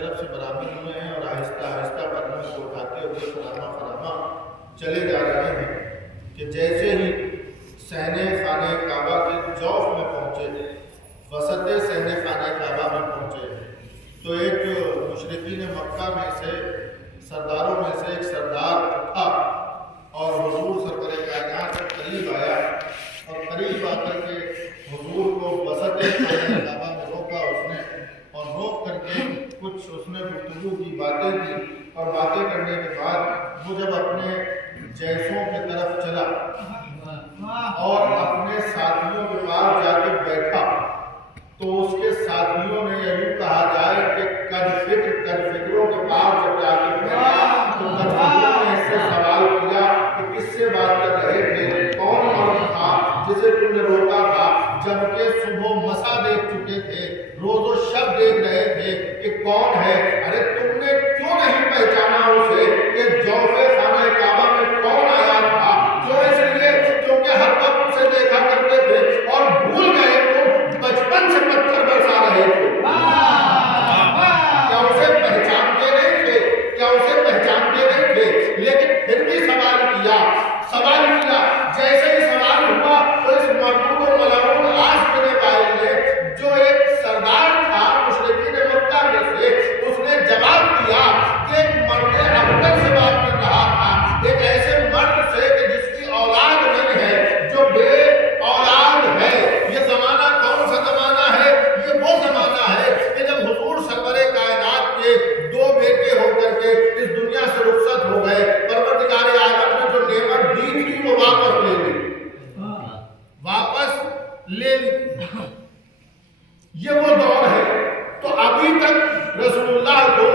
شرف سے برآمد ہوئے ہیں اور آہستہ آہستہ قدموں کو اٹھاتے ہوئے خراما خراما چلے جا رہے ہیں کہ جیسے ہی صحن خانہ کعبہ کے جوف میں پہنچے، وسط صحن خانہ کعبہ میں پہنچے، تو ایک مشرکین مکہ میں سے سرداروں میں سے ایک سردار اٹھا اور حضور سرور کائنات کے قریب آیا اور قریب آ کر کے حضور کو وسط خانہ کعبہ میں روکا اس نے، اور روک کر کے کچھ اس نے گفتگو کی باتیں کی، اور باتیں کرنے کے بعد وہ جب اپنے جیسوں کی طرف چلا اور اپنے ساتھیوں کے پاس جا کے بیٹھا، تو اس کے ساتھیوں نے یہی کہا جائے کہ کد فکروں کے پاس جب جا کے بیٹھا تو کد فکروں نے اس سے سوال کیا کہ کس سے بات کر رہے تھے، کون مرد تھا جسے تم نے روکا تھا، جبکہ صبح و مساء دیکھ چکے تھے، روز و شب دیکھ رہے تھے کہ کون ہے، ارے تم نے کیوں نہیں پہچانا اسے کہ جوف خانہ کعبہ میں کون آیا تھا؟ جو اس لیے کیونکہ ہر وقت اسے دیکھا کرتے تھے اور بھول گئے تم بچپن سے پتھر برسا رہے تھے، کیا اسے پہچانتے نہیں تھے؟ کیا اسے پہچانتے نہیں تھے؟ لیکن پھر بھی سوال کیا، جیسے ہی سوال ہوا تو اس مردود و ملعون عاص بن وائل نے جو ایک سردار تھا مشرکین مکہ میں سے، اس نے جواب دیا کہ ایک مرد ابتر سے بات کر رہا تھا، ایک ایسے مرد سے کہ جس کی اولاد نہیں ہے، جو بے اولاد ہے۔ یہ زمانہ کون سا زمانہ ہے؟ یہ وہ زمانہ ہے کہ جب حضور سرور کائنات کے دو بیٹے ہو کر کے اس دنیا سے رخصت ہو گئے، پروردگار عالم نے جو نعمت دی تھی وہ واپس لے لی۔ یہ وہ دور ہے۔ تو ابھی تک رسول اللہ کو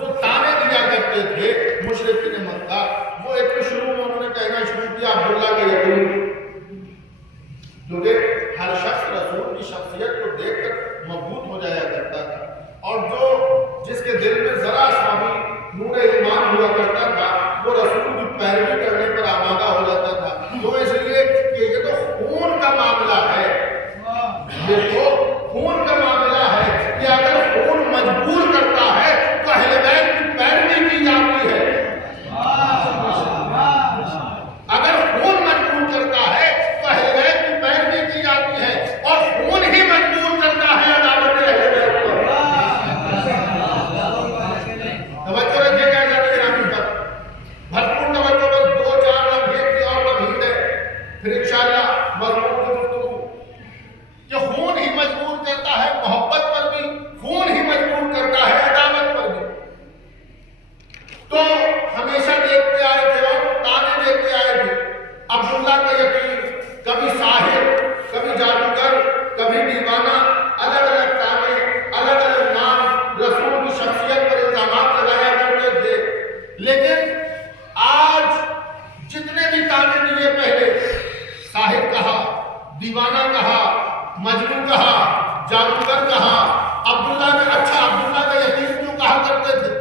جو تانے دیا کرتے تھے مشرکین مکہ، وہ ایک تو شروع میں انہوں نے کہنا شروع کیا عبداللہ کا یتیم، کیونکہ ہر شخص رسول کی شخصیت کو دیکھ کر مبہوت ہو جایا کرتا تھا، اور جو جس کے دل میں ذرا سا بھی نور ایمان ہوا کرتا تھا وہ رسول کی پیروی کرنے پر آمادہ ہو جاتا تھا۔ تو اس لیے کہ یہ تو خون کا معاملہ ہے، یہ تو خون کا معاملہ ہے کہ اگر خون مجبور کرتا ہے تو اہل بیت کی پیروی کی جاتی ہے، اگر خون مجبور کرتا ہے تو اہل بیت کی پیروی کی جاتی ہے، اور خون ہی مجبور کرتا ہے عداوت اہل بیت کو۔ توجہ رکھیے گا حضرات گرامی پر، بھرپور توجہ، بس دو چار لمحے کی اور لمحید ہے، پھر انشاءاللہ مضمون کی گفتگو۔ کہ خون ہی مجبور کرتا ہے محبت پر بھی، خون ہی مجبور کرتا ہے عداوت پر بھی۔ تو ہمیشہ دیکھتے آئے تھے اور تانے دیکھتے آئے تھے، عبداللہ کا یتیم، کبھی ساحر، کبھی جادوگر، کبھی دیوانہ، الگ الگ تانے، الگ الگ نام رسول کی شخصیت پر الزامات لگایا کرتے تھے۔ لیکن آج جتنے بھی تانے دیے، پہلے ساحر کہا، دیوانہ کہا، مجنون کہا، جادوگر کہا، عبداللہ کا یتیم کیوں کہا کرتے تھے؟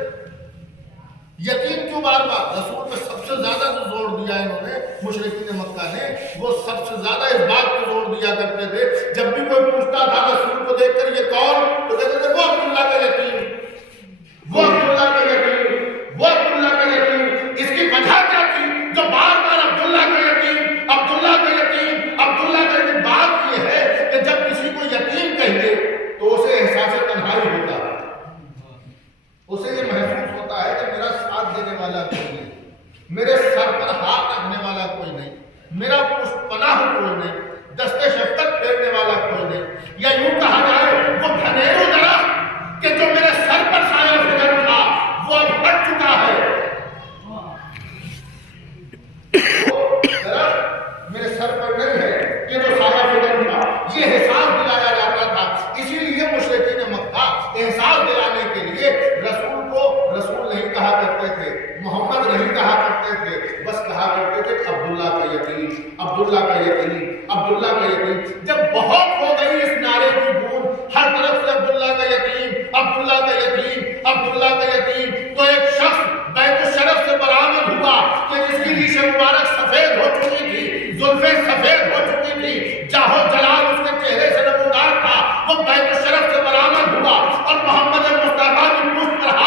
یتیم کیوں بار بار؟ رسول پہ سب سے زیادہ جو زور دیا انہوں نے مشرکین مکہ نے، وہ سب سے زیادہ اس بات پہ زور دیا کرتے تھے، جب بھی کوئی پوچھتا تھا رسول کو دیکھ کر یہ کون، تو کہتے تھے وہ عبداللہ کا یتیم، وہ عبداللہ کا یتیم، وہ عبداللہ کا یتیم۔ اس کی وجہ کیا تھی جو بار بار عبداللہ کا یتیم، عبداللہ کا یتیم، عبداللہ کا یتیم؟ بات یہ ہے کہ جب کسی کو یتیم کہیے تو اسے احساس تنہائی ہوتا ہے، اسے یہ محسوس ہوتا ہے کہ میرا ساتھ دینے والا کوئی نہیں، میرے سر پر ہاتھ رکھنے والا کوئی نہیں، میرا پشت پناہ کوئی نہیں، دست شفقت پھیرنے والا کوئی نہیں، یا یوں کہا جائے وہ گھنیرو درخت کہ جو میرے سر پر سایہ فکن تھا وہ اب ہٹ چکا ہے، وہ درخت میرے سر پر نہیں ہے کہ جو سایہ فکن تھا، یہ احساس دلایا جاتا تھا۔ اسی لیے مشرکین مکہ احساس دلانے کے لیے رسول کو رسول نہیں کہا کرتے تھے، محمد نہیں کہا کرتے تھے، بس کہا کرتے تھے عبداللہ کا یتیم، عبداللہ کا یتیم، عبداللہ کا یتیم۔ جب بہت ہو گئی اس نعرے کی گونج، ہر طرف سے عبداللہ کا یتیم، عبداللہ کا یتیم، عبداللہ کا یتیم، تو ایک شخص بیت الشرف سے برآمد ہوا کہ جس کی ریش مبارک سفید ہو چکی تھی، زلفیں سفید ہو چکی تھی، جاہ و جلال اس کے چہرے سے نمودار تھا، وہ بیت الشرف سے برآمد ہوا اور محمد مصطفیٰ کی پشت پر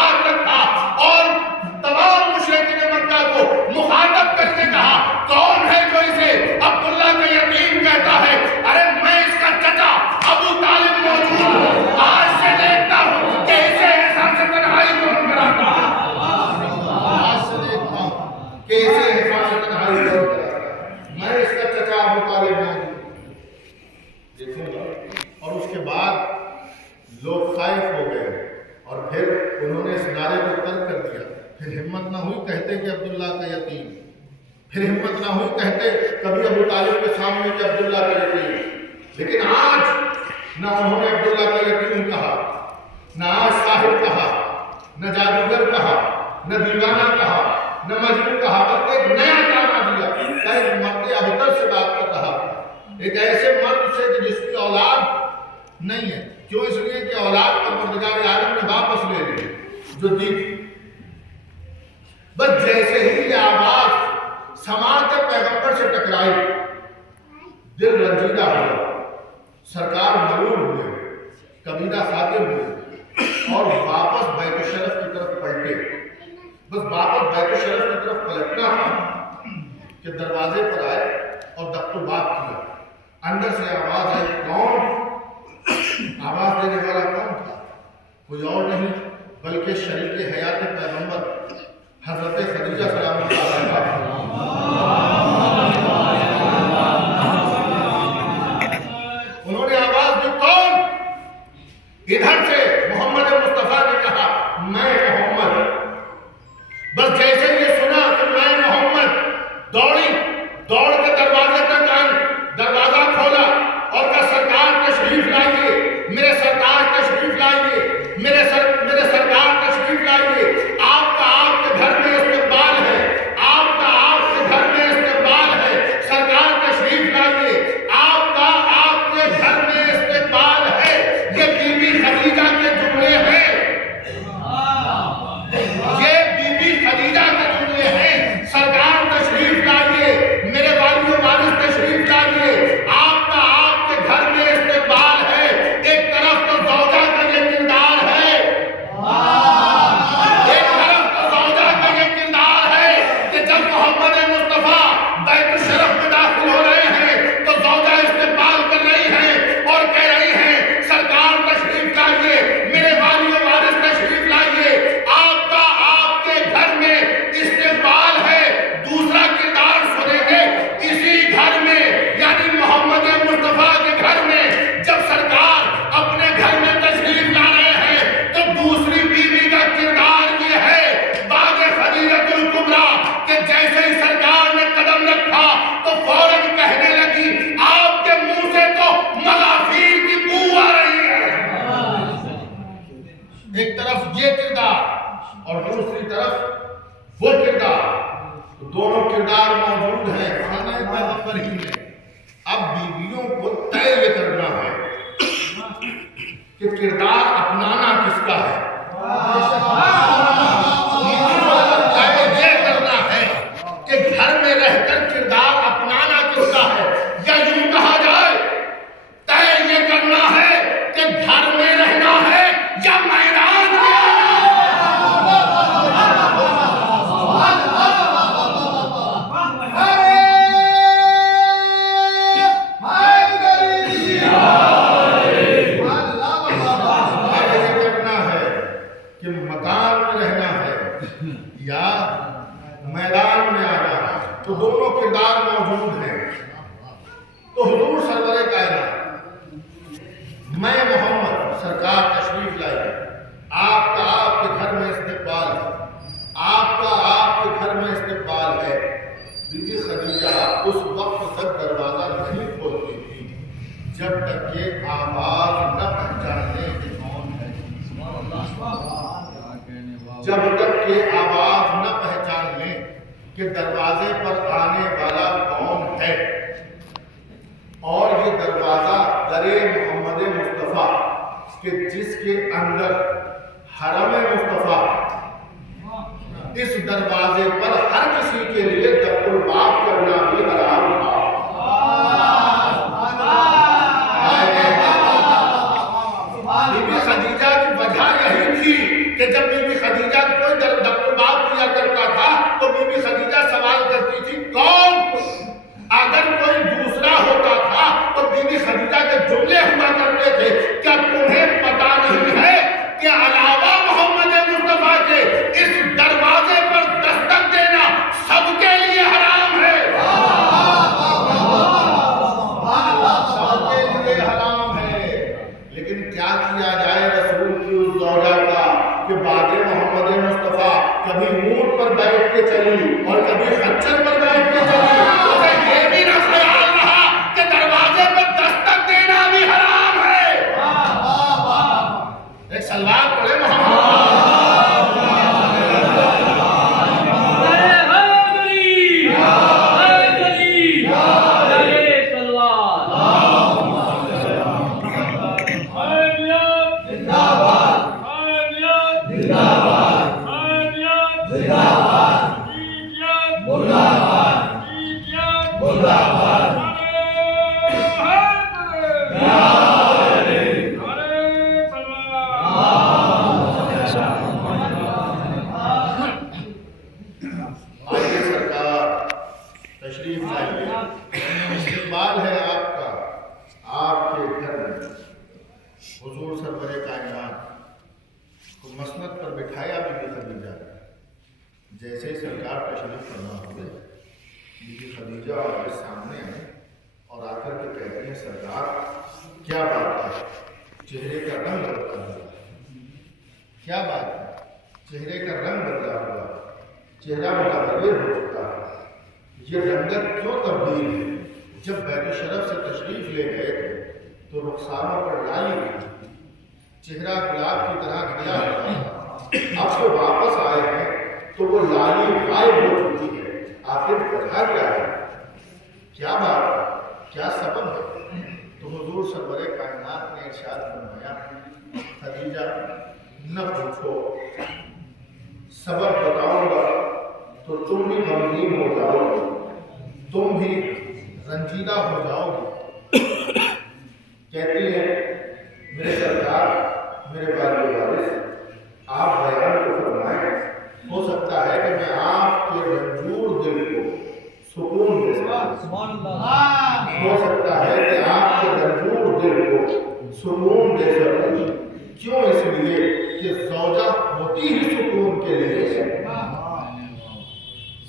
نہ ہوئی کہتے کہ عبداللہ کا یتیم، پھر ہمت نہ ہوئی کہتے کبھی ابو طالب کے سامنے کہ عبداللہ کا یتیم، لیکن آج نہ انہوں نے عبداللہ کا یتیم کہا، نہ آج ساحر کہا، نہ جادوگر کہا، نہ دیوانہ کہا، نہ مجنون کہا، بلکہ ایک نیا تانا دیا، ایک مرد ابتر سے بات کر رہا تھا، ایک ایسے مرد سے کہ جس کی اولاد نہیں ہے، کیوں؟ اس لیے کہ اولاد پروردگار عالم نے واپس لے لی جو دی تھی۔ بس جیسے ہی یہ آواز سماعت پیغمبر سے ٹکرائی، دل رنجیدہ ہوا، سرکار ملول ہوئے، قبیلہ خاطر ہوئے اور واپس بیت الشرف کی طرف پلٹے۔ بس واپس بیت الشرف کی طرف پلٹنا تھا کہ دروازے پر آئے اور دق و باب کیا۔ اندر سے آواز آئی، کون؟ آواز دینے والا کون تھا؟ کوئی اور نہیں بلکہ شریک حیات پیغمبر حضرت خدیجہ سلام اللہ علیہا۔ انہوں نے آواز دی، کون؟ ادھر سے محمد مصطفیٰ نے کہا، میں محمد۔ بس جیسے یہ سنا کہ میں محمد، دوڑی، دوڑ کے دروازے تک آئی، دروازہ کھولا اور کہا، سرکار تشریف لائیے، میرے سرکار تشریف لائیے، میرے سرکار تشریف لائیے، آپ کے گھر میں استقبال ہے، آپ کے گھر میں استقبال ہے، سرکار تشریف لائیے، آپ کے گھر میں استقبال ہے۔ یہ بی بی خدیجہ کے جملے ہیں، یہ بی بی خدیجہ کے جملے ہیں، سرکار تشریف لائیے، میرے والی و وارث تشریف لائیے، آپ کے گھر میں استقبال ہے۔ ایک طرف تو زوجہ کا یہ کردار ہے، ایک طرف تو زوجہ کا یہ کردار ہے کہ جب محمد مصطفیٰ بیت الشرف میں داخل ہو رہے ہیں تو زوجہ استقبال کر رہی ہیں اور کہہ رہی ہیں، سرکار تشریف لائیے، میرے والی و وارث تشریف لائیے، آپ کے گھر میں استقبال ہے۔ دوسرا کردار سنیں گے، اسی گھر میں یعنی محمد مصطفیٰ کے گھر میں جب سرکار اپنے گھر میں تشریف لا رہے ہیں تو دوسری بیوی کا کردار یہ ہے، بعد خدیجۃ الکبریٰ، کہ جیسے ہی سرکار نے قدم رکھا تو فوراً کہنے لگی، آپ کے منہ سے تو مغافیر کی بو آ رہی ہے۔ ایک طرف یہ کردار اور دوسری طرف وہ کردار، دونوں کردار موجود ہیں خانہ پیغمبر ہی میں۔ اب بیویوں کو طے یہ کرنا ہے کہ کردار اپنانا کس کا ہے۔ طے یہ کرنا ہے کہ گھر میں رہ کر کردار اپنانا کس کا ہے، یا یوں کہا جائے طے یہ کرنا ہے کہ گھر میں رہنا ہے یا میدان میں میدان میں آنا ہے، تو دونوں کردار موجود ہیں۔ تو حضور سرور کائنات، میں محمد، سرکار تشریف لائے، آپ کے گھر میں استقبال ہے، آپ کے گھر میں استقبال ہے۔ بی بی خدیجہ اس وقت تک دروازہ نہیں کھولتی تھی جب تک کہ آواز نہ پہچان لے کہ کون ہے، جب تک کہ آواز نہ پہچان لیں کہ دروازے پر آنے والا کون ہے۔ اور یہ دروازہ در محمد مصطفیٰ کہ جس کے اندر حرم مصطفیٰ، اس دروازے پر ہر کسی کے لیے دق الباب کرنا بھی حرام تھا۔ بی بی خدیجہ کی وجہ یہی تھی کہ جب بی بی خدیجہ کوئی دق الباب کیا کرتا تھا تو بی بی خدیجہ سوال کرتی تھی، کون؟ اگر کوئی دوسرا ہوتا تھا تو بی بی خدیجہ کے جملے ہوا کرتے تھے، کیا تمہیں پتا نہیں ہے کہ علاوہ محمد مصطفیٰ کے اس دروازے پر دستک دینا سب کے کبھی اونٹ پر بیٹھ کے چلی اور کبھی خچر پر بیٹھ کے چلی، اسے یہ بھی نہ خیال رہا کہ دروازے پہ دستک دینا بھی حرام ہے۔ ایک سلوات پڑھے محمد۔ استقبال ہے آپ کا آپ کے گھر میں۔ حضور سرور کائنات کو مسند پر بٹھایا بی بی خدیجہ، جیسے ہی سرکار تشریف فرما ہوئے بی بی خدیجہ آپ کے سامنے آئے اور آ کر کے کہتے ہیں سرکار کیا بات ہے، چہرے کا رنگ بدلا ہوا، کیا بات ہے چہرے کا رنگ بدلا ہوا، چہرہ متغیر ہو چکا ہے، یہ رنگت کیوں تبدیل ہے؟ جب بیت شرف سے تشریف لے گئے تھے تو رخساروں پر لالی ہوئی، چہرہ گلاب کی طرح کھلا ہوا ہے، اب وہ واپس آئے ہیں تو وہ لالی غائب ہو چکی ہے، آخر وجہ کیا ہے؟ کیا بات ہے؟ کیا سبب ہے؟ تو حضور سرور کائنات نے ارشاد فرمایا خدیجہ نہ پوچھو، سبب بتاؤں گا تو تم بھی غمگین ہو جاؤ گے، تم بھی رنجیدہ ہو جاؤ گے۔ کہتی ہے میرے سرکار، میرے والد وارث، آپ بیان کو فرمائیں، ہو سکتا ہے کہ میں آپ کے رنجور دل کو سکون دے سکوں، ہو سکتا ہے کہ آپ کے رنجور دل کو سکون دے سکوں۔ کیوں؟ اس لیے کہ زوجہ ہوتی ہی سکون کے لیے ہے،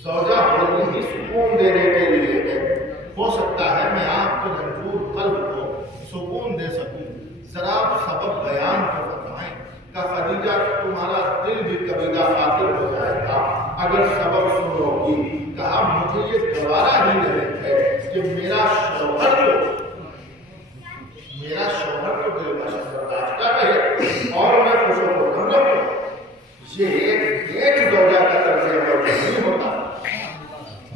زوجہ ہوتی ہی سکون دینے کے لیے ہے۔ ہو سکتا ہے میں آپ کے رنجور قلب کو سکون دے سکوں، ذرا سبب بیان کو فرمائیں۔ کہ خدیجہ تمہارا دل بھی کبیدہ خاطر ہو جائے گا اگر سبب سنو گی۔ کہا مجھے یہ گوارا ہی نہیں ہے کہ میرا شوہر کو دل کا برداشتہ رہے اور میں خوش و خرم رہوں۔ یہ ایک نیک زوجہ کا طرز عمل نہیں ہوتا،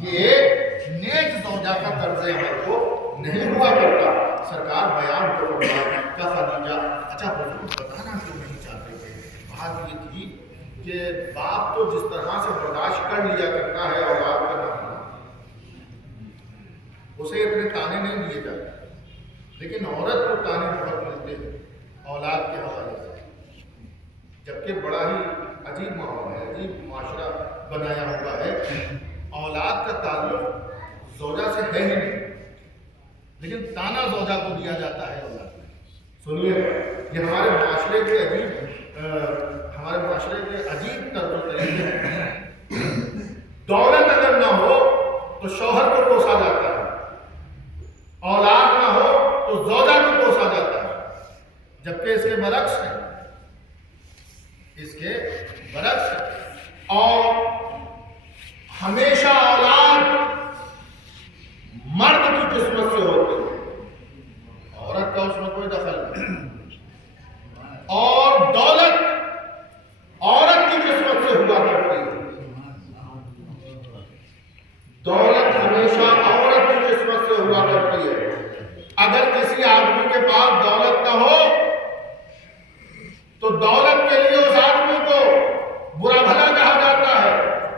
یہ ایک نیک زوجہ کا طرز عمل کو نہیں ہوا کرتا۔ سرکار بیان کو فرمایا کہ خدیجہ اچھا حضور بتانا کیوں نہیں چاہتے تھے؟ بات یہ تھی کہ باپ تو جس طرح سے برداشت کر لیا کرتا ہے اولاد کا نام، اسے اتنے تانے نہیں دیے جاتے، لیکن عورت کو تانے بہت ملتے ہیں اولاد کے حوالے سے، جبکہ بڑا ہی عجیب ماحول ہے، عجیب معاشرہ بنایا ہوا ہے۔ اولاد کا تعلق زوجہ سے ہے ہی نہیں، لیکن تانا زوجہ کو دیا جاتا ہے اولاد میں۔ سنیے، یہ ہمارے معاشرے کے عجیب طرز طریقے ہیں۔ دولت اگر نہ ہو تو شوہر کو کوسا جاتا ہے، اولاد نہ ہو تو زوجہ کو کوسا جاتا ہے، جبکہ اس کے برعکس ہے، اس کے برعکس ہے۔ اور ہمیشہ اولاد مرد کی قسمت سے ہوتی ہے، عورت کا اس میں کوئی دخل نہیں، اور دولت عورت کی قسمت سے ہوا کرتی ہے، دولت ہمیشہ عورت کی قسمت سے ہوا کرتی ہے۔ اگر کسی آدمی کے پاس دولت نہ ہو تو دولت کے لیے اس آدمی کو برا بھلا کہا جاتا ہے،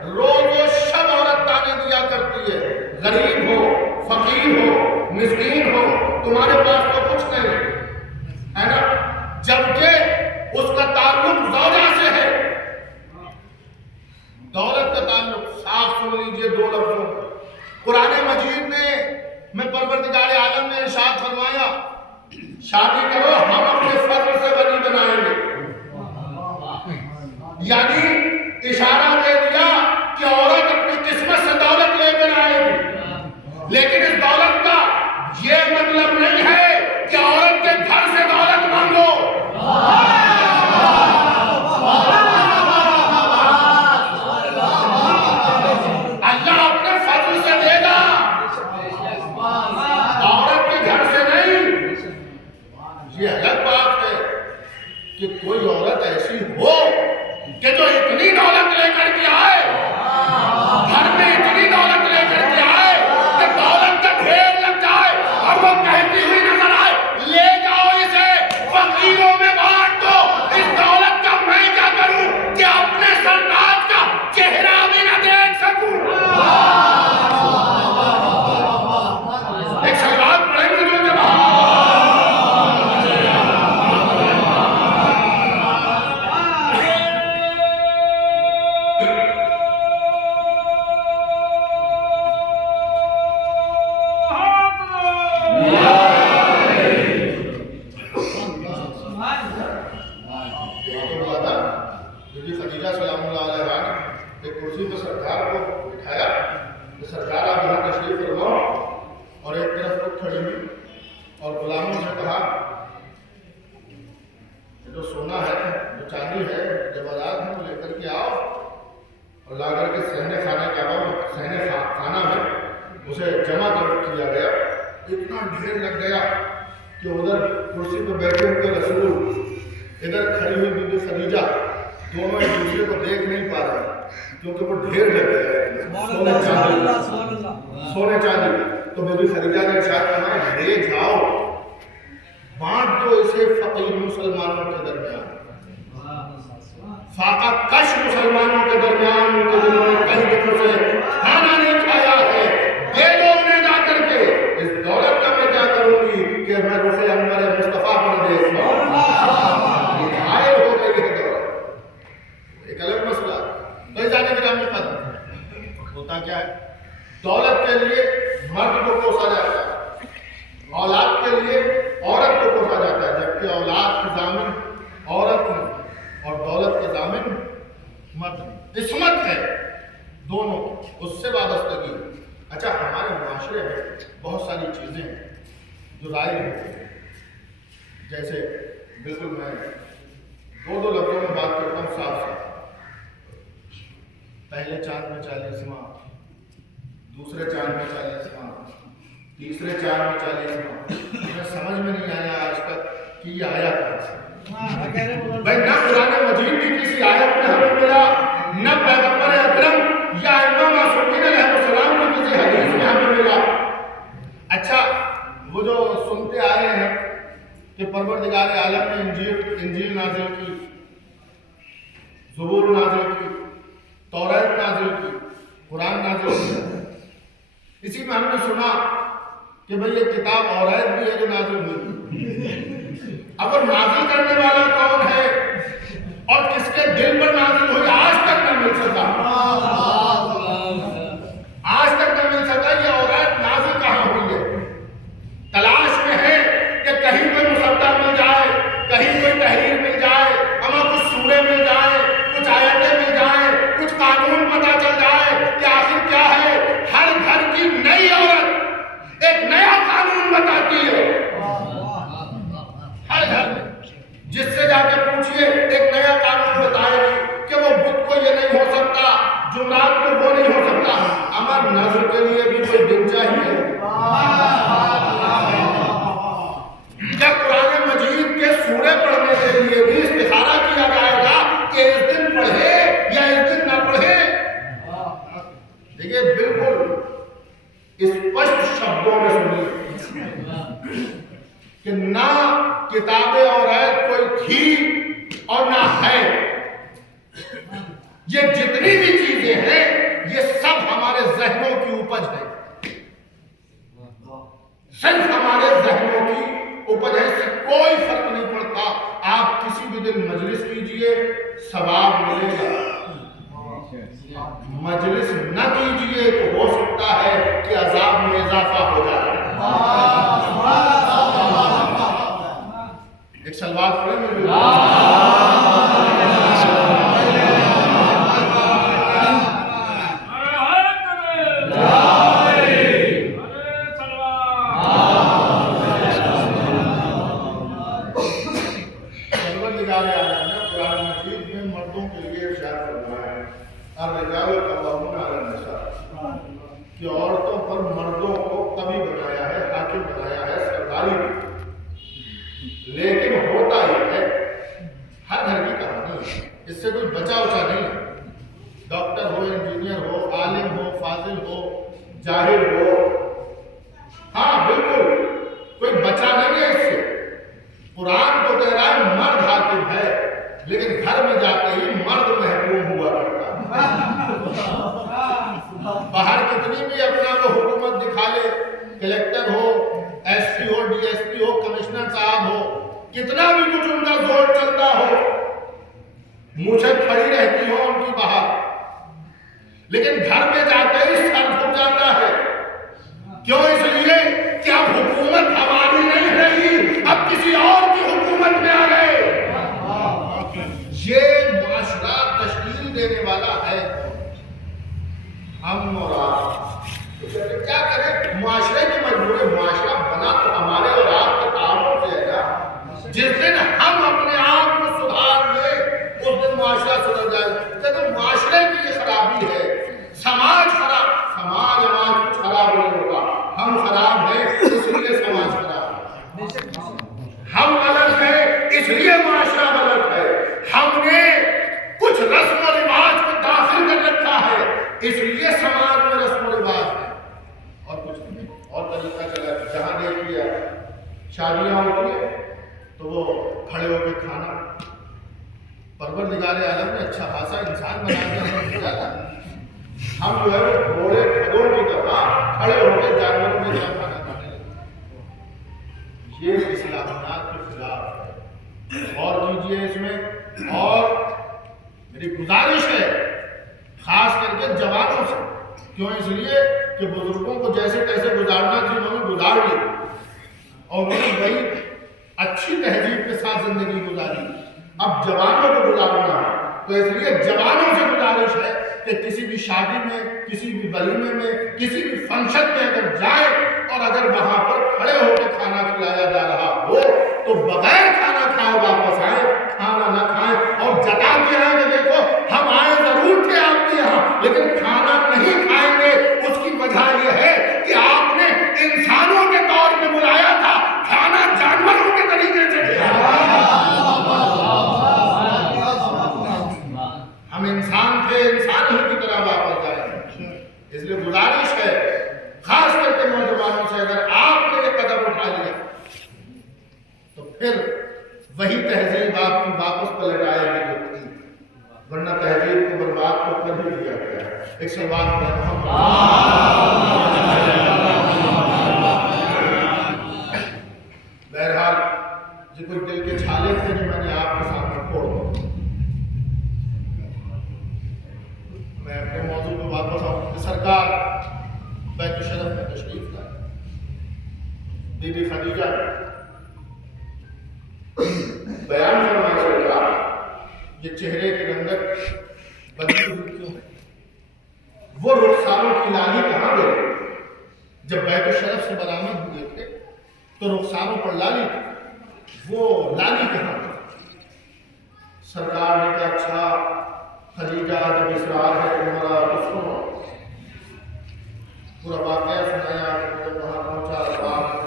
روز و شب عورت تانے دیا کرتی ہے، غریب ہو، فقیر ہو، مسکین ہو، تمہارے پاس تو کچھ نہیں ہے نا، جبکہ اس کا تعلق زوجہ سے ہے۔ دولت کا تعلق صاف سن لیجئے دو لفظوں میں، قرآن مجید میں پروردگار عالم نے ارشاد فرمایا شادی کرو ہم اپنے فضل سے غنی بنائیں گے، یعنی اشارہ دے دیا کہ عورت اپنی قسمت سے دولت لے کر آئے گی، لیکن اس دولت کا یہ مطلب نہیں ہے کہ عورت کے گھر سے دولت مانگو۔ کرسی پر سرکار کو بٹھایا کہ سرکار آپ یہاں تشریف فرماؤ، اور ایک طرف خود کھڑی ہوئی اور غلاموں سے کہا جو سونا ہے جو چاندی ہے جواہرات ہیں وہ لے کر کے آؤ اور لا کر کے صحن خانہ میں اسے جمع کیا گیا۔ اتنا ڈھیر لگ گیا کہ ادھر کرسی پر بیٹھے ہوئے رسول، ادھر کھڑی ہوئی بی بی خدیجہ، دونوں ایک دوسرے کو دیکھ نہیں پا رہے کیونکہ وہ ڈھیر لگ گیا سونے چاندی۔ تو بی بی خدیجہ نے ارشاد فرمایا لے جاؤ، بانٹ دو اسے فقیر مسلمانوں کے درمیان، فاقہ کش مسلمانوں کے درمیان، ان کے جنہوں نے کئی دنوں سے کھانا نہیں کھایا ہے، دے دو انہیں جا کر کے۔ اس دولت کا میں کیا کروں گی کہ میں رخ انور مصطفیٰ پر دیکھ حائل ہو گئی ہے دولت۔ ایک الگ مسئلہ نہیں جانے کے نام میں پتہ ہوتا کیا ہے، دولت کے لیے مرد کو کوسا جاتا ہے، اولاد کے لیے عورت کو کوسا جاتا ہے، جبکہ اولاد کی ضامن عورت نہیں اور دولت کے ضامن مرد نہیں۔ عصمت ہے دونوں، اس سے وابستگی ہے۔ اچھا، ہمارے معاشرے میں بہت ساری چیزیں ہیں جو ظاہر ہوتی ہیں، جیسے بالکل میں دو لفظوں میں بات کرتا ہوں صاف صاف۔ پہلے چاند میں 40 ماہ، دوسرے چاند میں 40 ماہ، تیسرے چاند میں 40 ماہ۔ ہمیں سمجھ میں نہیں آیا آج تک کہ یہ آیا کہاں سے۔ بھائی نہ قرآن مجید کی کسی آیت میں ہمیں ملا، نہ پیغمبر اکرم یا امام معصومین علیہ السلام کی کسی حدیث میں ہمیں ملا۔ اچھا، وہ جو سنتے آئے ہیں کہ پروردگار عالم نے انجیل نازل کی، زبور نازل کی، توریت نازل کی، قرآن نازل کی، اسی میں ہم نے سنا کہ بھئی یہ کتاب اوریت بھی ہے جو نازل ہوئی۔ اب وہ نازل کرنے والا کون ہے اور کس کے دل پر نازل ہوئی آج تک نہ مل سکا، آج تک نہ مل سکا۔ یہ اوریت نازل کہاں ہوئی ہے؟ تلاش میں ہے کہ کہیں کوئی مصدع مل جائے، کہیں کوئی تحریر مل جائے، اما کچھ سورے مل جائے، کچھ آیتیں مل جائیں، کچھ قانون پتہ چل جائے کہ آخر کیا ہے۔ ہر گھر کی نئی عورت ایک نیا قانون بتاتی ہے، ہر گھر میں جس سے جا کے پوچھئے ایک نیا قانون بتائے گی کہ وہ بدھ کو یہ نہیں ہو سکتا، جمعرات کو وہ نہیں ہو سکتا۔ امر نظر کے لیے بھی کوئی دن چاہیے۔ کیا قرآن مجید کے سورے پڑھنے کے لیے بھی استخارہ کیا جائے گا کہ اس دن پڑھے یا اس دن نہ پڑھے؟ دیکھیے بالکل اسپشٹ شبدوں میں سنیے کہ نہ کتاب اوریت کوئی تھی اور نہ ہے۔ یہ جتنی بھی چیزیں ہیں یہ سب ہمارے ذہنوں کی اپج ہے، صرف ہمارے ذہنوں کی اپج ہے، اس سے کوئی فرق نہیں پڑتا۔ آپ کسی بھی دن مجلس کیجئے ثواب ملے گا، مجلس نہ کیجئے تو ہو سکتا ہے کہ عذاب میں اضافہ ہو جائے۔ ایک سلوات پڑھیں میرے پروردگار عالم نے قرآن مجید میں مردوں کے لیے ارشاد فرمایا ہے الرجال قوامون علی النساء، کہ عورتوں پر مردوں کو قوی بنایا ہے، حاکم بنایا ہے، سرداری بھی۔ لیکن ہوتا یہ ہے، ہر گھر کی کہانی ہے، اس سے کوئی بچا اچا نہیں ہے۔ ڈاکٹر ہو، انجینئر ہو، عالم ہو، فاضل ہو، جاہل ہو، ہاں بالکل کوئی بچا نہیں ہے اس سے۔ قرآن تو کہہ رہا ہے مرد حاکم ہے، لیکن گھر میں جاتے ہی مرد محکوم ہوا کرتا ہے۔ باہر کتنی بھی اپنا کو حکومت دکھا لے، کلیکٹر ہو، ایس پی ہو، ڈی ایس پی ہو، کمشنر صاحب ہو، کتنا بھی کچھ ان کا زور چلتا ہو، مونچھیں کھڑی رہتی ہو ان کی باہر، لیکن گھر میں جاتے ہی سر جھک جاتا ہے۔ کیوں؟ اس لیے کہ اب حکومت ہماری نہیں رہی، اب کسی اور کی حکومت میں آ گئے۔ یہ معاشرہ تشکیل دینے والا ہے، ہم اور آپ تو کیا کریں؟ معاشرے کی مجبوری، معاشرہ بنا تو ہمارے اور آپ کے تعاون سے ہے نا۔ جس دن ہم اپنے آپ کو سدھار لیں اس دن معاشرہ سدھر جائے۔ جب معاشرے کی یہ خرابی ہے، سماج خراب، سماج کچھ خراب نہیں ہوگا، ہم خراب ہیں اس لیے سماج خراب ہے، ہم غلط ہیں اس لیے معاشرہ غلط ہے، ہم نے کچھ رسم و رواج کو داخل کر رکھا ہے اس لیے سماج میں رسم و رواج ہے، اور کچھ نہیں۔ اور طریقہ چلا جہاں دیکھ لیا شادیاں ہوتی ہیں تو وہ کھڑے ہو کے کھانا، پروردگار عالم نے اچھا خاصا انسان بنا کے ہمیں بھیجا تھا، ہم جو ہے وہ گھوڑے کھڑوں کی طرح کھڑے ہو کے جانوروں میں کیا کھانا کھانے لگے۔ یہ اسلامیات کے خلاف ہے، اور کیجیے اس میں۔ اور میری گزارش ہے خاص کر کے جوانوں سے، کیوں؟ اس لیے کہ بزرگوں کو جیسے تیسے گزارنا تھی انہوں نے گزار لی، اور انہوں نے بڑی اچھی تہذیب کے ساتھ زندگی گزاری، اب جوانوں کو گزارنا ہے۔ تو اس لیے جوانوں سے گزارش ہے کہ کسی بھی شادی میں، کسی بھی ولیمے میں، کسی بھی فنکشن میں اگر جائے اور اگر وہاں پر کھڑے ہو کے کھانا کھلایا جا رہا ہو تو بغیر کھانا کھائے واپس آئے، کھانا نہ کھائیں، اور جتا کے آئیں کہ دیکھو ہم آئے ضرور تھے آپ کے یہاں لیکن کھانا نہیں کھائیں گے۔ اس کی وجہ یہ ہے کہ آپ نے انسانوں کے طور پہ بلایا تھا، کھانا جانوروں کے طریقے سے کھایا۔ ہم انسان تھے، انسان ہی کی طرح واپس آئے۔ اس لیے گزارش ہے خاص کر کے نوجوانوں سے، اگر آپ نے یہ قدم اٹھا لیا تو پھر وہی تہذیب آپ کی واپس پلٹ آئے گی جو تھی، ورنہ تہذیب کو برباد تو کر ہی دیا گیا ہے۔ ایک سوال ہے بہرحال جو کچھ دل کے چھالے تھے جو میں نے آپ کے سامنے کھول دیا، میں اپنے موضوع پہ واپس آؤں کہ سرکار بیت الشرف میں تشریف لائے، بی بی خدیجہ بیان فرمایا سرکار یہ چہرے کے رنگت بدلی ہوئی کیوں ہے؟ وہ رخساروں کی لالی کہاں گئے؟ جب بیت الشرف سے برآمد ہوئے تھے تو رخساروں پر لالی تھی، وہ لالی کہاں گئی؟ سرکار نے کہا اچھا خدیجہ جب اسرار ہے تمہارا تو سنو، پورا واقعہ سنایا، جب وہاں پہنچا بات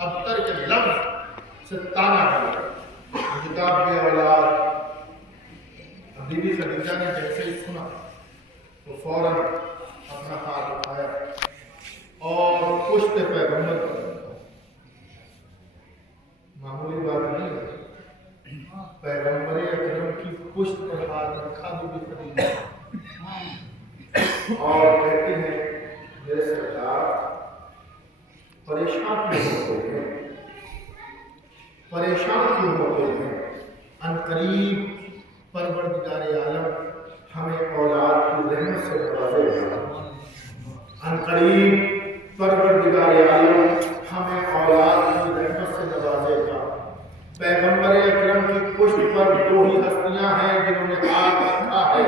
ابتر کے لفظ سے تانا دیا، کتاب کے اولاد۔ بی بی خدیجہ نے جیسے ہی سنا تو فوراً اپنا ہاتھ اٹھایا اور پشت پیغمبر پر رکھا۔ معمولی بات نہیں ہے، پیغمبر اکرم کی پشت پر ہاتھ رکھا بی بی خدیجہ، اور کہتے ہیں میرے سرکار پریشان کیوں ہوتے ہیں، پریشان کیوں ہوتے ہیں؟ ان قریب پروردگار عالم ہمیں اولاد کی رحمت سے نوازے گا، ان قریب پروردگار عالم ہمیں اولاد کی رحمت سے نوازے گا۔ پیغمبر اکرم کی پشت پر دو ہی ہستیاں ہیں جنہوں نے ہاتھ رکھا ہے۔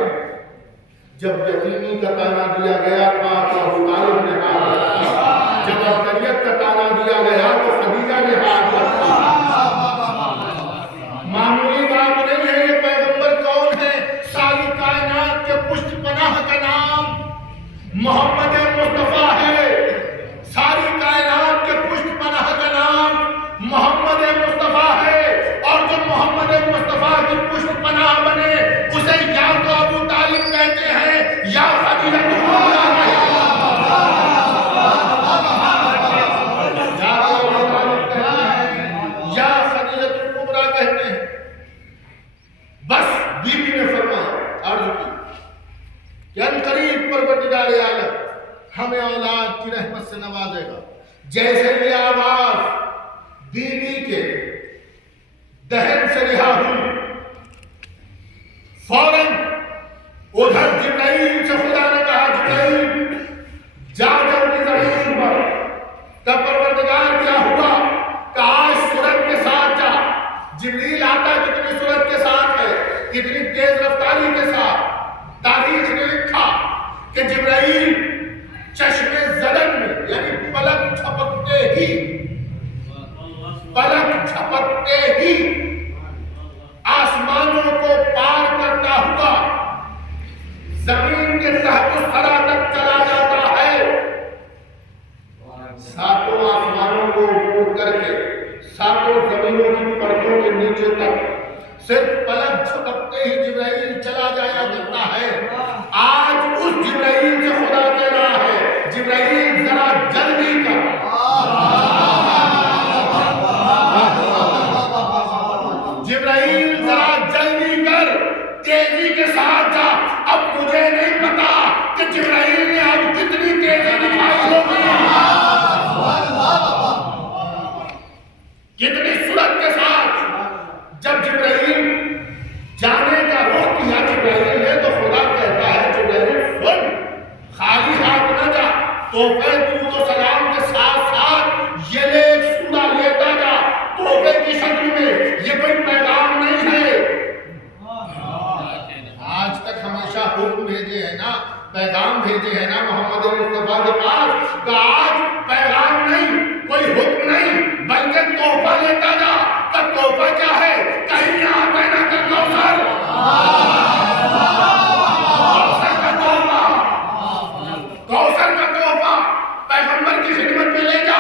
جب یتیمی کا تانا دیا گیا تھا تو ابو طالب نے ہاتھ رکھا، جب ابتریت کا تانا دیا گیا تو خدیجہ نے ہاتھ رکھا۔ معمولی بات نہیں ہے، یہ پیغمبر کون ہے؟ ساری کائنات کے پشت پناہ کا نام محمد مصطفیٰ ہے، ساری کائنات کے پشت پناہ کا نام محمد مصطفیٰ ہے، اور جو محمد مصطفیٰ کی پشت پناہ بنے اسے یا تو ابو طالب کہتے ہیں یا خدیجہ الکبریٰ کہتے ہیں۔ بس بی بی نے فرمایا، عرض کی کہ ان قریب پروردگار عالم ہمیں اولاد کی رحمت سے نوازے گا۔ جیسے یہ آواز بی بی کے دہن سے رہا ہوئی، فوراً ادھر جبرائیل سے خدا نے کہا جبرائیل جا جلدی زمین پر۔ تب پروردگار کیا ہوا کہ آج سورج کے ساتھ جا۔ جبریل آتا کتنی سورج کے ساتھ ہے، کتنی تیز رفتاری کے ساتھ، تاریخ نے لکھا کہ جبرائیل چشم زدن میں یعنی پلک جھپکتے ہی آسمانوں کو پار کرتا ہوا زمین کے تحت الثری تک چلا جاتا ہے، ساتوں آسمانوں کو عبور کر کے ساتوں زمینوں کی پردوں کے نیچے تک صرف پلک جھپکتے ہی جبرائیل چلا جایا کرتا ہے۔ آج اس جبرائیل سے خدا کہہ رہا ہے جبرائیل ذرا جلدی کر، جبرائیل ذرا جلدی کر، تیزی کے ساتھ جا۔ اب مجھے نہیں پتا کہ جبرائیل نے اب کتنی تیزی دکھائی ہوگی، کتنی سرعت کے ساتھ جب جبرائیل جانے کا رخ کیا جبرائیل نے تو خدا کہتا ہے جبرائیل سن، خالی ہاتھ نہ جا، تحفے درود و سلام کے ساتھ ساتھ یہ لے ایک سورہ لیتا جا تحفے کی شکل میں، یہ کوئی پیغام نہیں ہے۔ آج تک ہمیشہ حکم بھیجے ہیں نا، پیغام بھیجے ہیں نا محمد مصطفیٰ کے پاس، کہ آج پیغام نہیں، کوئی حکم نہیں، بلکہ تحفہ لیتا جا۔ کہ تحفہ کیا ہے؟ کہیں یہاں پیدا کر کوثر، کوثر کا تحفہ، کوثر کا تحفہ پیغمبر کی خدمت میں لے جا۔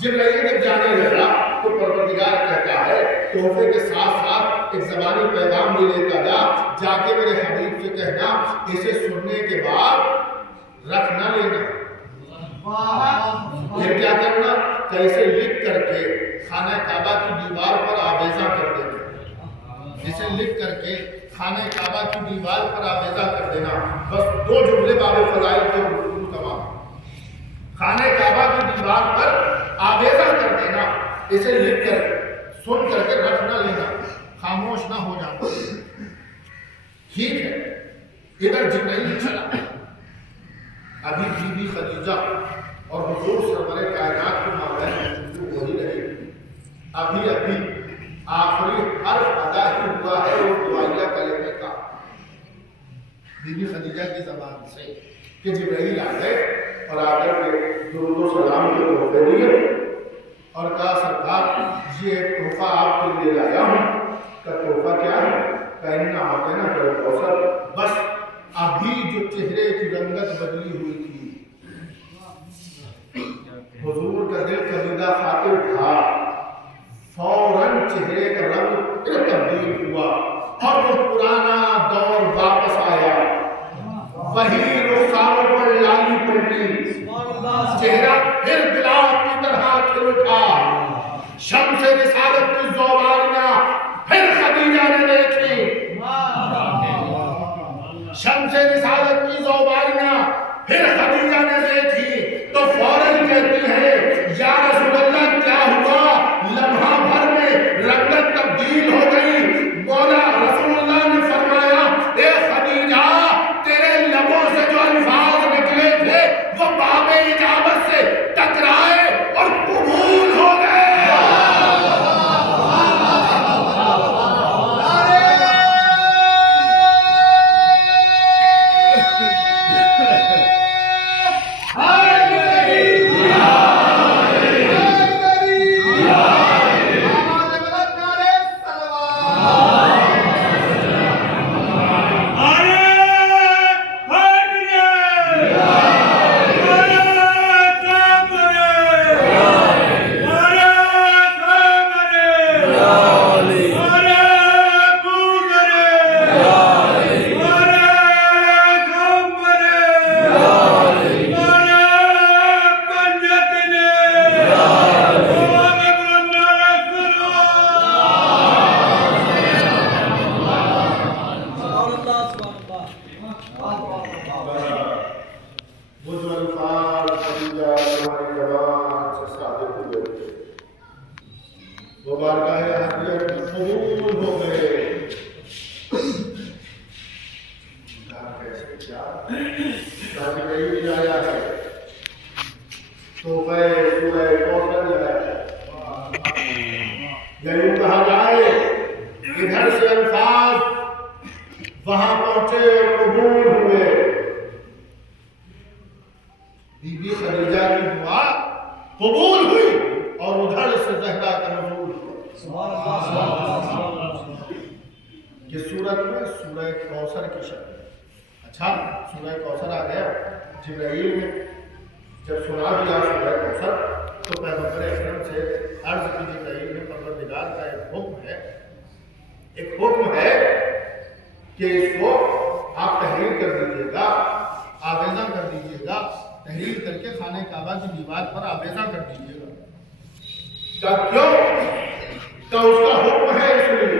جبرائیل جب جانے لگا تو پروردگار کہتا ہے تحفے کے ساتھ ساتھ ایک زبانی پیغام بھی لیتا جا، جا کے میرے حبیب سے کہنا اسے سننے کے بعد رکھ نہ لینا، پھر کیا کرنا کہ اسے لکھ کر کے خانہ کعبہ کی دیوار پر آویزہ کر دینا، اسے لکھ کر کے خانہ کعبہ کی دیوار پر آویزہ کر دینا۔ بس دو جملے باب فضائل کے گفتگو تمام، خانہ کعبہ کی دیوار پر آویزہ کر دینا، اسے لکھ کر سن کر کے رکھ نہ لینا، خاموش نہ ہو جانا۔ ٹھیک ہے، ادھر جبرائیل چلا، ابھی بی بی خدیجہ اور حضور سرور کائنات کے مابین گفتگو ہو ہی رہی، ابھی آخری حرف ادا ہی ہوا ہے وہ دعائیہ کلمے کا بی بی خدیجہ کی زبان سے کہ جبرائیل آ گئے اور آ کر کے درود و سلام کے تحفے دیے اور کہا سرکار یہ ایک تحفہ آپ کے لیے لایا ہوں۔ کہ تحفہ کیا ہے؟ کہنا آتے نا کہ کوثر، بس ابھی جو چہرے کی رنگت بدلی ہوئی تھی حضور کا دل کبیدہ خاطر تھا، فوراً چہرے کا رنگ پھر تبدیل ہوا اور وہ پرانا دور واپس آیا، وہی رخساروں پر لالی پلٹی، چہرہ پھر گلاب کی طرح کھل اٹھا، شمس رسالت کی زوباریاں پھر خدیجہ نے دیکھی، شمس رسالت کی زوباریاں پھر خدیجہ نے دیکھی تو فوراً کہتی ہے یا رسول اللہ کیا ہوا؟ لمحہ بھر میں رنگت تبدیل ہو گئی۔ مولا رسول اللہ نے فرمایا اے خدیجہ تیرے لبوں سے جو الفاظ نکلے تھے وہ باب اجابت سے ٹکرائے اور قبول ہو گئے۔ وہاں پہنچے اور قبول ہوئے. بی بی خدیجہ کی دعا قبول ہوئی اور ادھر سے زہرا کا نزول ہوا. یہ سورت میں سورہ کوثر کی شکل ہے. اچھا سورہ کوثر آ گیا. جبرائیل نے جب سنا دیا سورہ کوثر تو پیغمبر اکرم سے عرض کی جبرائیل نے پروردگار کا ایک حکم ہے کہ اس کو آپ تحریر کر دیجیے گا, آویزہ کر دیجیے گا, تحریر کر کے خانہ کعبہ کی دیوار پر آویزہ کر دیجیے گا. کیوں؟ تو اس کا حکم ہے, اس لیے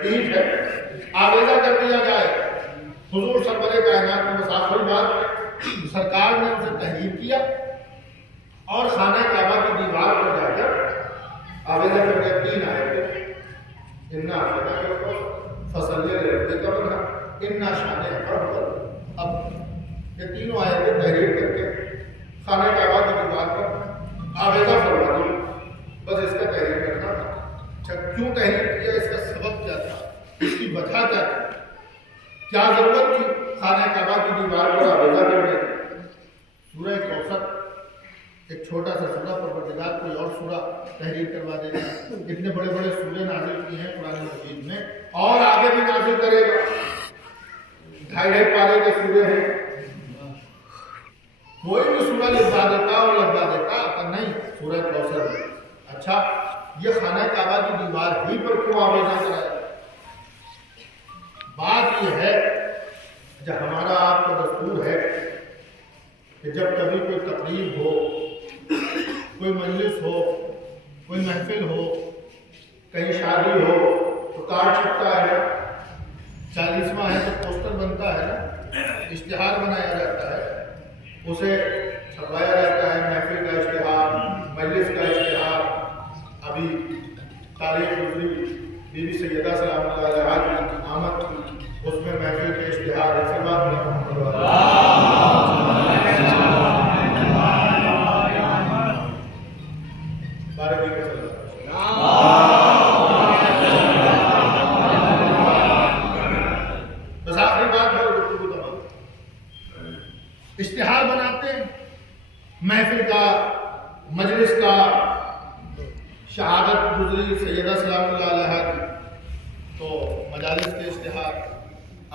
ٹھیک ہے آویزہ کر دیا جائے. حضور سرور کائنات میں مسافر بات سرکار نے اسے تحریر کیا اور خانہ کعبہ کی دیوار پر جا کر آویزہ کر کے 3 آیتیں اِنَّا أَعْطَيْنَاكَ فَصَلِّ لِرَبِّكَ وَانْحَرْ إِنَّا شَانِئَكَ هُوَ الْأَبْتَرُ. اب یہ تینوں آیتیں تحریر کر کے خانہ کعبہ کی دیوار پر آویزہ فرما دی. بس اس کا تحریر کرنا تھا. اچھا کیوں تحریر کیا, اس کا سبب کیا تھا, اس کی وجہ کیا تھی, کیا ضرورت تھی خانہ کعبہ کی دیوار پر آویزہ کرنے کی؟ سورہ کوثر ایک چھوٹا سا سورہ, پروردگار کوئی اور سورہ تحریر کروا دے گا. اتنے بڑے بڑے سورے نازل کیے ہیں قرآن مجید میں اور آگے بھی نازل کرے گا. 2.5 پارے کے سورے ہیں, کوئی بھی سورہ لکھوا دیتا اور لگوا دیتا, پر نہیں سورہ کوثر ہے. اچھا یہ خانہ کعبہ کی دیوار ہی پر کیوں آویزہ کرایا؟ بات یہ ہے جب ہمارا آپ کا دستور ہے کہ جب کبھی کوئی تقریب ہو, کوئی مجلس ہو, کوئی محفل ہو, کہیں شادی ہو تو کارڈ چھپتا ہے, 40واں ہے تو پوسٹر بنتا ہے نا, اشتہار بنایا جاتا ہے, اسے چھپایا جاتا ہے. محفل کا اشتہار, مجلس کا اشتہار. ابھی تاریخ گزری بی بی سیدہ سلام اللہ علیہا کی آمد کی, اس میں محفل کے اشتہار ہے. بس آخری بات ہے گفتگو تمام. اشتہار بناتے ہیں محفل کا, مجلس کا. شہادت گزری سیدہ سلام اللہ علیہا کی تو مجالس کے اشتہار.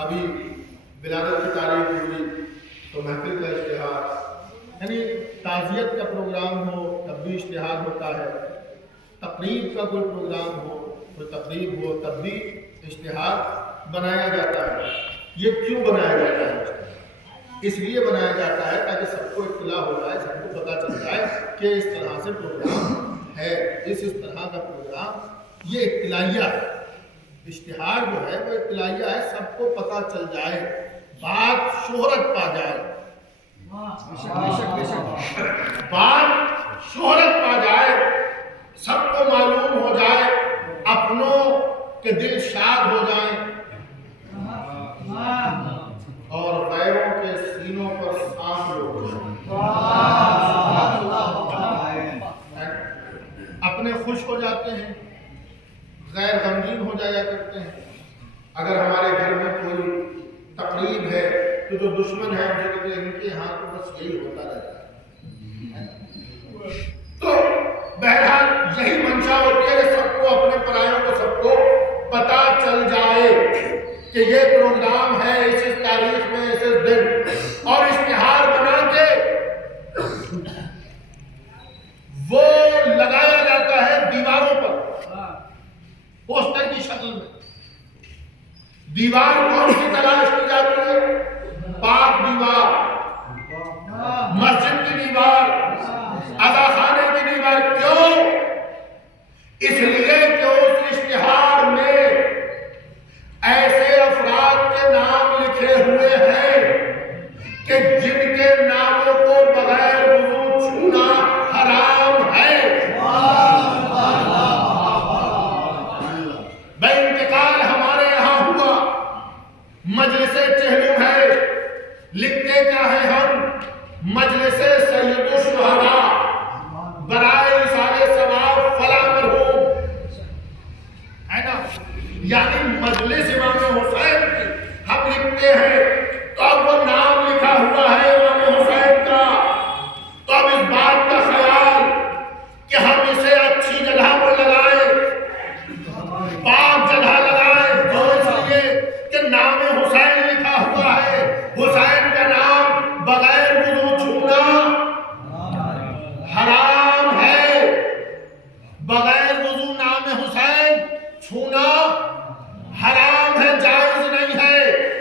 ابھی ولادت کی تاریخ گزری تو محفل کا اشتہار. یعنی تعزیت کا پروگرام ہو تب بھی اشتہار ہوتا ہے, تقریب کا کوئی پروگرام ہو, کوئی تقریب ہو تب بھی اشتہار بنایا جاتا ہے. یہ کیوں بنایا جاتا ہے؟ اس لیے بنایا جاتا ہے تاکہ سب کو اطلاع ہو جائے, سب کو پتہ چل جائے کہ اس طرح سے پروگرام ہے, اس طرح کا پروگرام. یہ اطلاعیہ ہے, اشتہار جو ہے وہ اطلاعیہ ہے, سب کو پتہ چل جائے, بات شہرت پا جائے, بات شہرت پا جائے, سب کو معلوم ہو جائے, اپنوں کے دل شاد ہو جائیں اور غیروں کے سینوں پر سانپ ہو جائیں. اپنے خوش ہو جاتے ہیں, غیر غمگین ہو جایا کرتے ہیں. اگر ہمارے گھر میں کوئی تقریب ہے تو جو دشمن ہے ان کے ہاں تو بس یہی ہوتا رہتا ہے. تو بہرحال یہی منشا ہوتی ہے کہ سب کو, اپنے پرایوں کو سب کو پتہ چل جائے کہ یہ پروگرام ہے اس تاریخ میں, اس دن. اور اشتہار بنا کے وہ لگایا جاتا ہے دیواروں پر پوسٹر کی شکل میں. دیوار کون سی تلاش کی جاتی ہے؟ پاک دیوار, مسجد کی دیوار, اذا خانے کی دیوار. کیوں؟ اس لیے کہ اس اشتہار میں ایسے افراد کے نام لکھے ہوئے ہیں کہ جن کے ناموں کو بغیر وضو چھونا حرام ہے. بے انتقال ہمارے یہاں ہوا, مجلس چہلم ہے, لکھتے کیا ہے ہم؟ مجلس سید الشہداء برائے ایصال ثواب فلاں مرحوم, ہے نا. یعنی مجلس امام حسین کی ہم لکھتے ہیں تو اب وہ نام لکھا ہوا ہے امام حسین کا، تو اب اس بات کا خیال کہ ہم اسے اچھی جگہ پر لگائیں، پاک جگہ لگائیں، جو اس لیے کہ نام حسین لکھا ہوا ہے۔ حسین کا نام بغیر وضو چھونا حرام ہے، بغیر وضو نام حسین چھونا حرام ہے، جائز نہیں ہے۔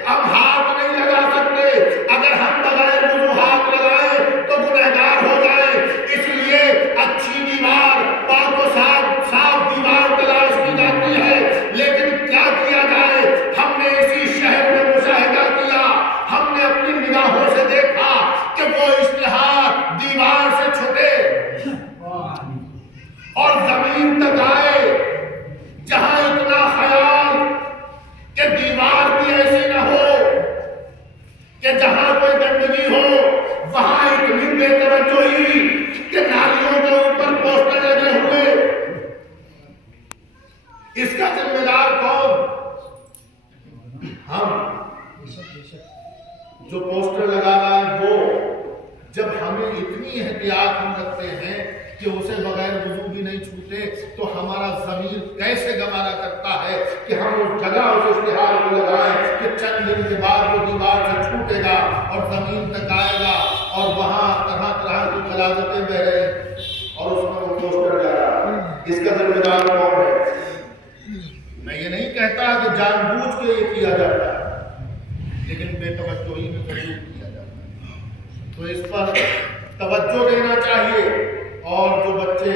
ہم ہاتھ نہیں لگا سکتے، اگر ہم بغیر وضو ہاتھ لگائیں تو گنہگار ہو جائیں، اس لیے اچھی دیوار، پاک و صاف دیوار تلاش کی جاتی ہے۔ لیکن کیا کیا جائے، ہم نے اسی شہر میں مشاہدہ کیا، ہم نے اپنی نگاہوں سے دیکھا کہ وہ اشتہار دیوار سے چھٹے اور زمین تک آئے، جہاں اتنا خیال کہ دیوار بھی ایسی نہ ہو کہ جہاں کوئی گندگی ہو، وہاں اتنی بے توجہی کہ نالیوں کے اوپر پوسٹر لگے ہوئے۔ اس کا ذمہ دار کون؟ ہم۔ جو پوسٹر لگا رہا ہے وہ، جب ہمیں اتنی احتیاط ہم رکھتے ہیں کہ اسے بغیر وضو بھی نہیں چھوتے، تو ہمارا ضمیر کیسے گوارا کرتا ہے کہ ہم اس جگہ اس اشتہار کو لگائیں کہ چند دن کے بعد وہ دیوار سے چھوٹے گا اور زمین تک آئے گا، اور وہاں طرح طرح کی غلاظتیں بہ رہی اور اس میں وہ پوسٹر جا رہا۔ اس کا ذمہ دار کون ہے؟ میں یہ نہیں کہتا کہ جان بوجھ کے یہ کیا جاتا ہے، لیکن بے توجہی میں ضرور کیا جاتا ہے، تو اس پر توجہ دینا چاہیے۔ اور جو بچے،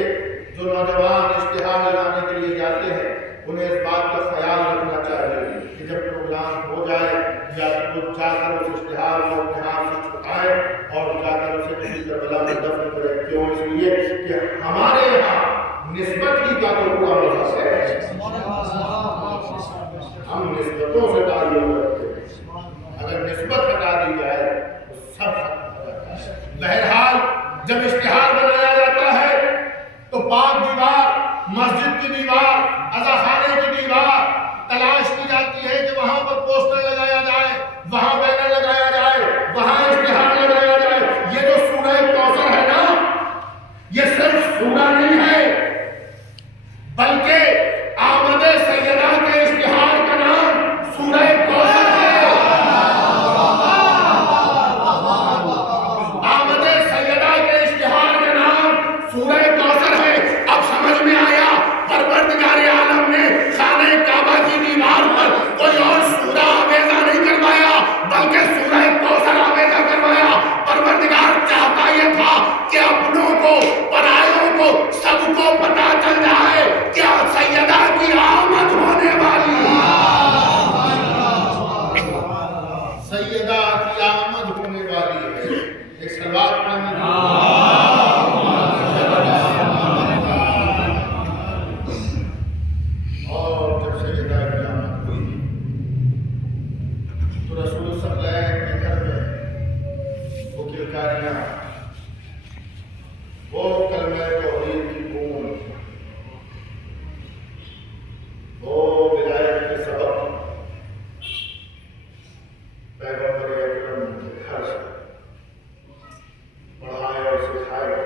جو نوجوان اشتہار لگانے کے لیے جاتے ہیں، انہیں اس بات کا خیال رکھنا چاہیے کہ جب پروگرام ہو جائے یا تو جا کر اس اشتہار کو اپنے ہاتھ سے چھپائیں اور جا کر اسے کسی کربلا میں دفن کریں۔ کیوں؟ اس لیے کہ ہمارے یہاں نسبت ہی کا تو پورا مذہب ہے، ہم نسبتوں سے تعلق رکھتے ہیں، اگر نسبت ہٹا دی جائے تو سب ختم ہو جاتا ہے۔ بہرحال جب اشتہار بنایا جاتا ہے تو پاک دیوار، مسجد کی دیوار، عزاخانے کی دیوار تلاش کی جاتی ہے کہ وہاں پر پوسٹر لگایا جائے، وہاں بینر لگایا جائے، وہاں اشتہار لگایا جائے۔ یہ جو سورہ کوثر ہے نا، یہ صرف سورہ نہیں ہے، بلکہ آمد سیدہ کے اشتہار کا نام سورہ کوثر ہے۔ آمد سیدہ کے اشتہار کا نام سورہ کوثر ہے۔ اب سمجھ میں آیا پروردگار عالم نے خانہ کعبہ کی دیوار پر کوئی اور سورہ آویزہ نہیں کروایا، بلکہ سورہ کوثر آویزہ کروایا۔ پروردگار چاہتا یہ تھا کہ اپنوں کو، پرایوں کو، سب کو پتا چل جائے کہ سیدہ کی آمد ہونے والی ہے، سیدہ کی آمد ہونے والی ہے۔ ایک صلوات پڑھیں۔ اور جب سیدہ کی آمد ہوئی تو رسول صلی اللہ علیہ وسلم کے گھر میں وہ کلکاریاں، وہ کلمہ توحید کی گونج، وہ ولایت کے سبب پیغمبر اکرم کے گھر سے پڑھائے اور سکھائے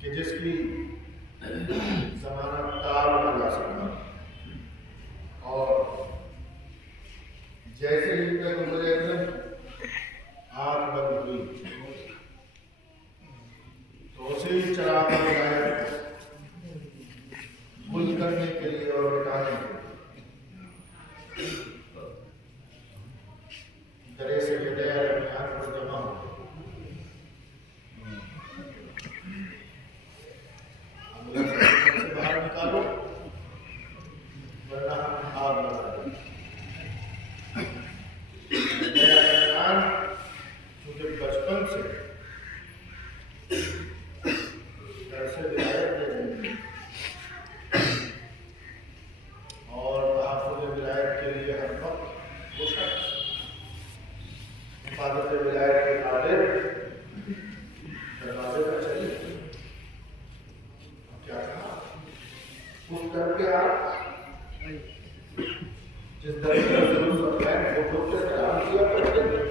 کہ جس کی زمانہ تار نہ جا سکا، اور جیسے ہی پیغمبر اکرم آنکھ بند ہوئی تو اسی چراغ ولایت گل کرنے کے لیے اور مٹانے کے لیے درے سے بغیر اپنے ہاتھ پر جمع ہو سے باہر نکالو ورنہ ہم آگ لگا دیں۔ میرا اعلان چونکہ بچپن سے ایسے ولایت دے رہے ہیں اور تحفظ ولایت کے لیے ہر وقت وہ شخص حفاظت ولایت کے قادر دروازے پر چلی، کیا کہا جس طریقے سے اس وقت فوٹو کے سلام کیا کرتے تھے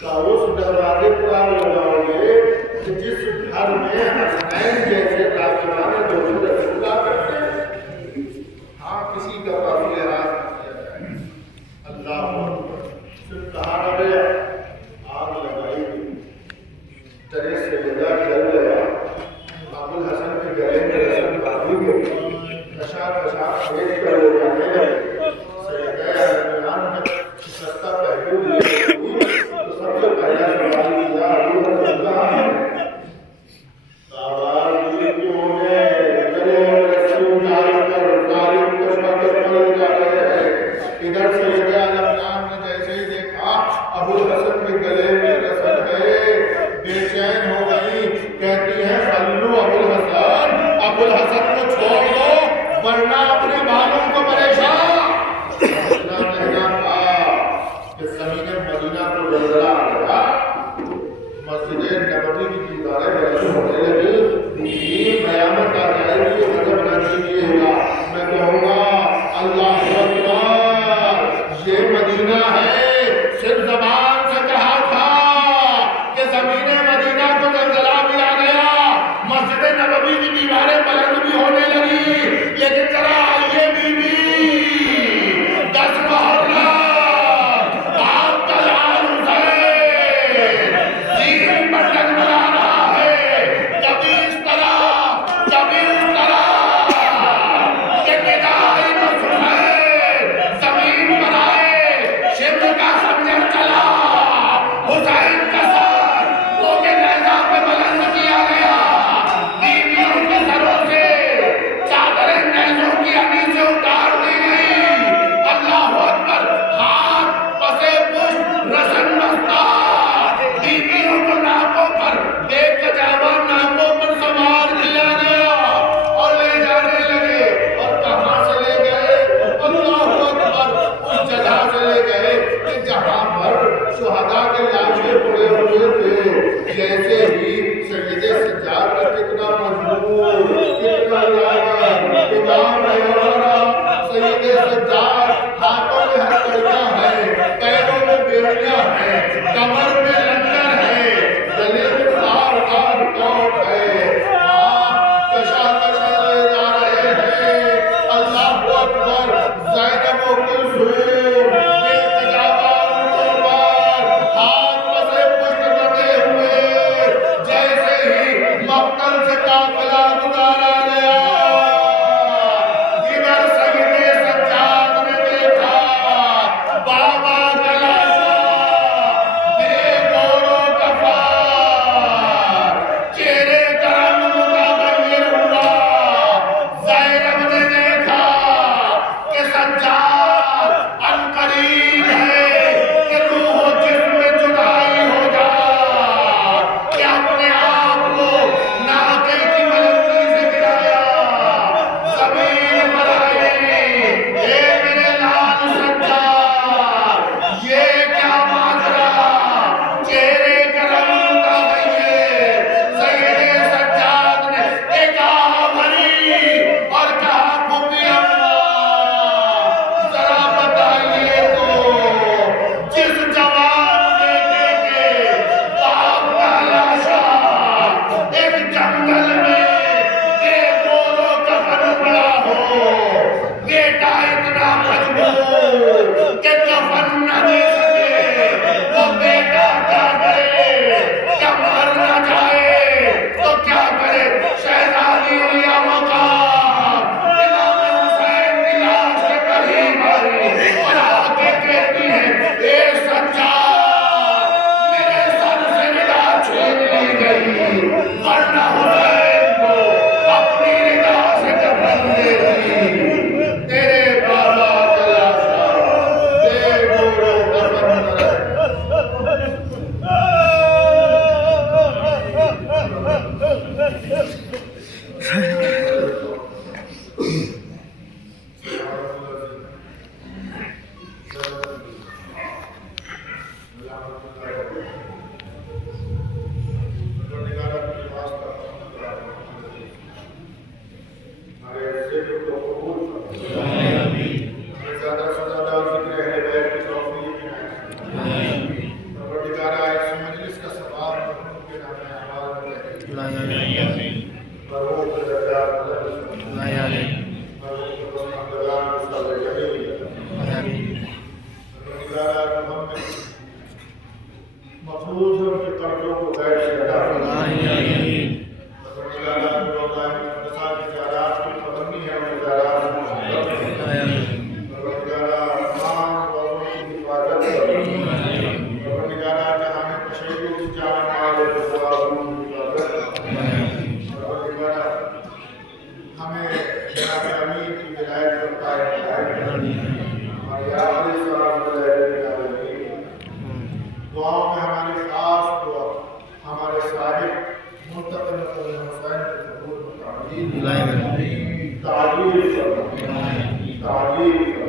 کا اس دروازے پر آپ لگاؤ گے کہ جس گھر میں حسنین جیسے تاجران دوست رسول کرتے ہیں ہاں کسی کا باقی راز اللہ صرف کہا رہے آگ لگائی درے سے ودا چل گیا ابو الحسن کے گلے میں رسم باندھی گئی نشا دیکھ کر وہ جانے لگے سیدہ عمران جب شکستہ پہلو لیے تو سب سے پہلا سوال کیا ابو الحسن کہاں ہے آواز دی کیوں ہے گلے میں رسم ڈال کر ظالم کو شکست پڑ جا رہے ہیں ادھر سیدہ عمران نے جیسے ہی دیکھا ابو الحسن کے گلے میں رسم ہے بے چین ہو گئی کہتی ہے خلو ابو الحسن کو چھوڑ دو ورنہ اپنے بالوں کو پریشان اتنا کہنا تھا کہ زمین مدینہ کو زلزلہ آ گیا مسجد نبوی کی دیواریں بلند ہونے لگی یہ قیامت آ جائے گی غضب نہ کیجیے گا میں کہوں گا اللہ اکبر یہ مدینہ ہے صرف زبان سے کہا تھا کہ زمین مدینہ کو زلزلہ بھی آ گیا مسجد نبوی کی دیواریں بلند بھی ہونے لگی لیکن ذرا آئیے بی بی 10 محرم آپ کا لال حسین زین پر ڈگمگا رہا ہے کبھی اس طرح کبھی اس طرح کہ ندائی حسین زمین پر آئے شبر کا خنجر چلا حسین کا سر وہ کے نیزہ پہ بلند کیا گیا بیویوں کے سروں سے چادریں نیزوں کی تعجیل تعجیل